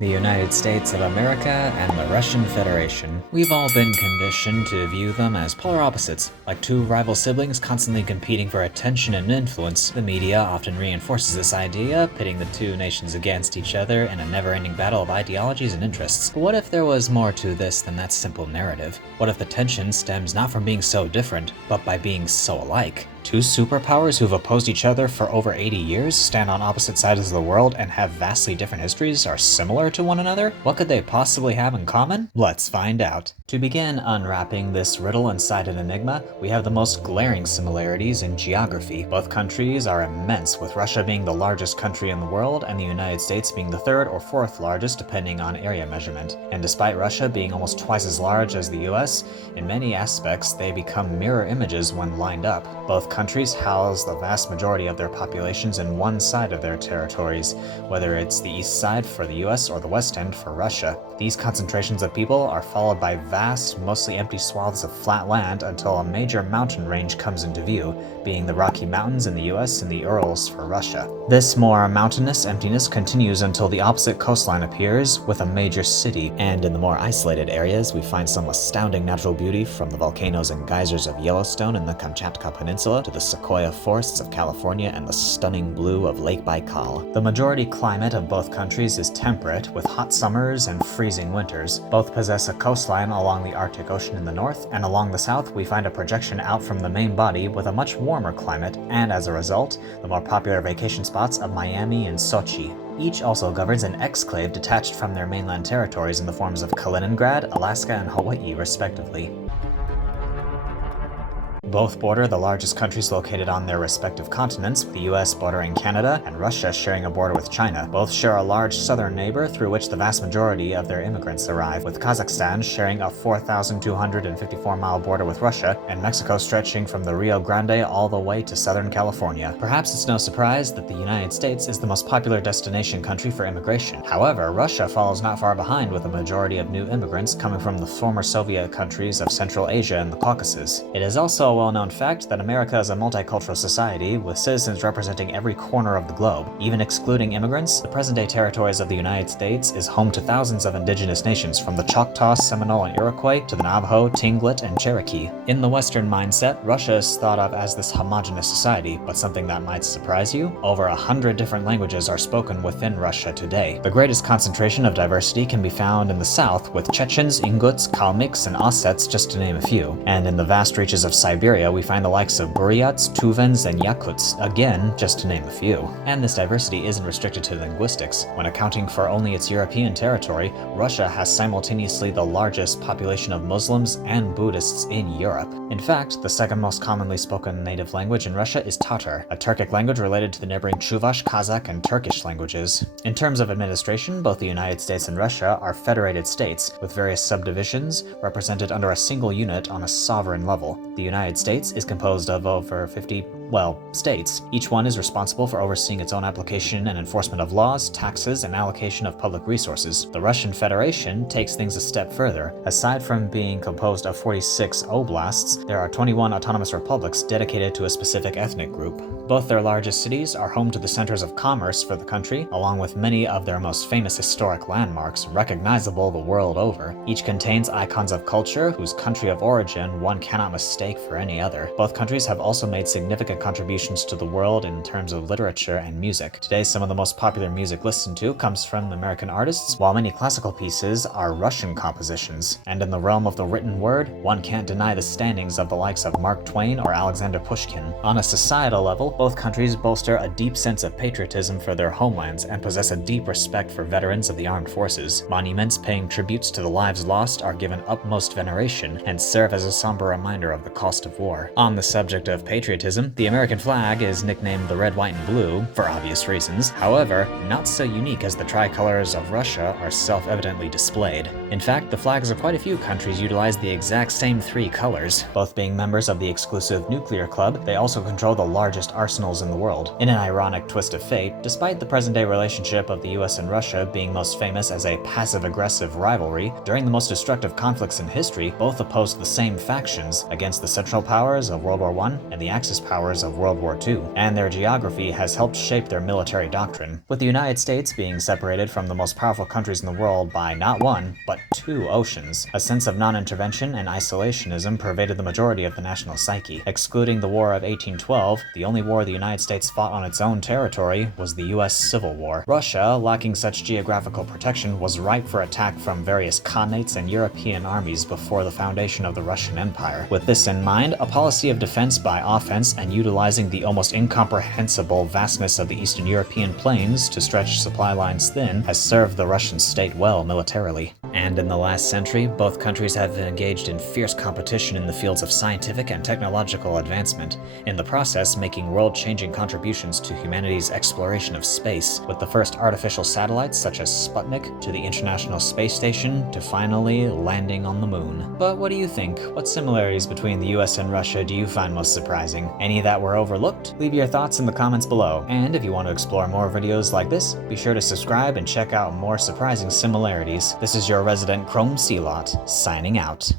The United States of America and the Russian Federation. We've all been conditioned to view them as polar opposites, like two rival siblings constantly competing for attention and influence. The media often reinforces this idea, pitting the two nations against each other in a never-ending battle of ideologies and interests. But what if there was more to this than that simple narrative? What if the tension stems not from being so different, but by being so alike? Two superpowers who've opposed each other for over 80 years, stand on opposite sides of the world, and have vastly different histories are similar to one another? What could they possibly have in common? Let's find out. To begin unwrapping this riddle and sided enigma, we have the most glaring similarities in geography. Both countries are immense, with Russia being the largest country in the world and the United States being the third or fourth largest depending on area measurement. And despite Russia being almost twice as large as the US, in many aspects they become mirror images when lined up. Both countries house the vast majority of their populations in one side of their territories, whether it's the east side for the US or the west end for Russia. These concentrations of people are followed by vast, mostly empty swaths of flat land until a major mountain range comes into view, being the Rocky Mountains in the US and the Urals for Russia. This more mountainous emptiness continues until the opposite coastline appears, with a major city, and in the more isolated areas we find some astounding natural beauty, from the volcanoes and geysers of Yellowstone in the Kamchatka Peninsula to the sequoia forests of California and the stunning blue of Lake Baikal. The majority climate of both countries is temperate, with hot summers and freezing winters. Both possess a coastline along the Arctic Ocean in the north, and along the south we find a projection out from the main body with a much warmer climate, and as a result, the more popular vacation spots of Miami and Sochi. Each also governs an exclave detached from their mainland territories in the forms of Kaliningrad, Alaska, and Hawaii, respectively. Both border the largest countries located on their respective continents, with the US bordering Canada and Russia sharing a border with China. Both share a large southern neighbor through which the vast majority of their immigrants arrive, with Kazakhstan sharing a 4,254-mile border with Russia, and Mexico stretching from the Rio Grande all the way to Southern California. Perhaps it's no surprise that the United States is the most popular destination country for immigration. However, Russia follows not far behind, with a majority of new immigrants coming from the former Soviet countries of Central Asia and the Caucasus. It is also a well-known fact that America is a multicultural society, with citizens representing every corner of the globe. Even excluding immigrants, the present-day territories of the United States is home to thousands of indigenous nations, from the Choctaw, Seminole, and Iroquois to the Navajo, Tlingit, and Cherokee. In the Western mindset, Russia is thought of as this homogeneous society, but something that might surprise you: over 100 different languages are spoken within Russia today. The greatest concentration of diversity can be found in the south, with Chechens, Inguts, Kalmyks, and Ossets, just to name a few. And in the vast reaches of Siberia, we find the likes of Buryats, Tuvans, and Yakuts, again, just to name a few. And this diversity isn't restricted to linguistics. When accounting for only its European territory, Russia has simultaneously the largest population of Muslims and Buddhists in Europe. In fact, the second most commonly spoken native language in Russia is Tatar, a Turkic language related to the neighboring Chuvash, Kazakh, and Turkish languages. In terms of administration, both the United States and Russia are federated states, with various subdivisions represented under a single unit on a sovereign level. The United States is composed of over 50, states. Each one is responsible for overseeing its own application and enforcement of laws, taxes, and allocation of public resources. The Russian Federation takes things a step further. Aside from being composed of 46 oblasts, there are 21 autonomous republics dedicated to a specific ethnic group. Both their largest cities are home to the centers of commerce for the country, along with many of their most famous historic landmarks, recognizable the world over. Each contains icons of culture whose country of origin one cannot mistake for any other. Both countries have also made significant contributions to the world in terms of literature and music. Today, some of the most popular music listened to comes from American artists, while many classical pieces are Russian compositions. And in the realm of the written word, one can't deny the standings of the likes of Mark Twain or Alexander Pushkin. On a societal level, both countries bolster a deep sense of patriotism for their homelands and possess a deep respect for veterans of the armed forces. Monuments paying tributes to the lives lost are given utmost veneration and serve as a somber reminder of the cost of war. On the subject of patriotism, the American flag is nicknamed the red, white, and blue for obvious reasons. However, not so unique, as the tricolors of Russia are self-evidently displayed. In fact, the flags of quite a few countries utilize the exact same three colors. Both being members of the exclusive nuclear club, they also control the largest arsenal arsenals in the world. In an ironic twist of fate, despite the present-day relationship of the US and Russia being most famous as a passive-aggressive rivalry, during the most destructive conflicts in history, both opposed the same factions against the Central Powers of World War I and the Axis powers of World War II, and their geography has helped shape their military doctrine, with the United States being separated from the most powerful countries in the world by not one, but two oceans. A sense of non-intervention and isolationism pervaded the majority of the national psyche. Excluding the War of 1812, the only war the United States fought on its own territory was the US Civil War. Russia, lacking such geographical protection, was ripe for attack from various Khanates and European armies before the foundation of the Russian Empire. With this in mind, a policy of defense by offense and utilizing the almost incomprehensible vastness of the Eastern European plains to stretch supply lines thin has served the Russian state well militarily. And in the last century, both countries have engaged in fierce competition in the fields of scientific and technological advancement, in the process making world-changing contributions to humanity's exploration of space, with the first artificial satellites such as Sputnik to the International Space Station to finally landing on the moon. But what do you think? What similarities between the US and Russia do you find most surprising? Any that were overlooked? Leave your thoughts in the comments below. And if you want to explore more videos like this, be sure to subscribe and check out more surprising similarities. This is your resident Chrome Sealot, signing out.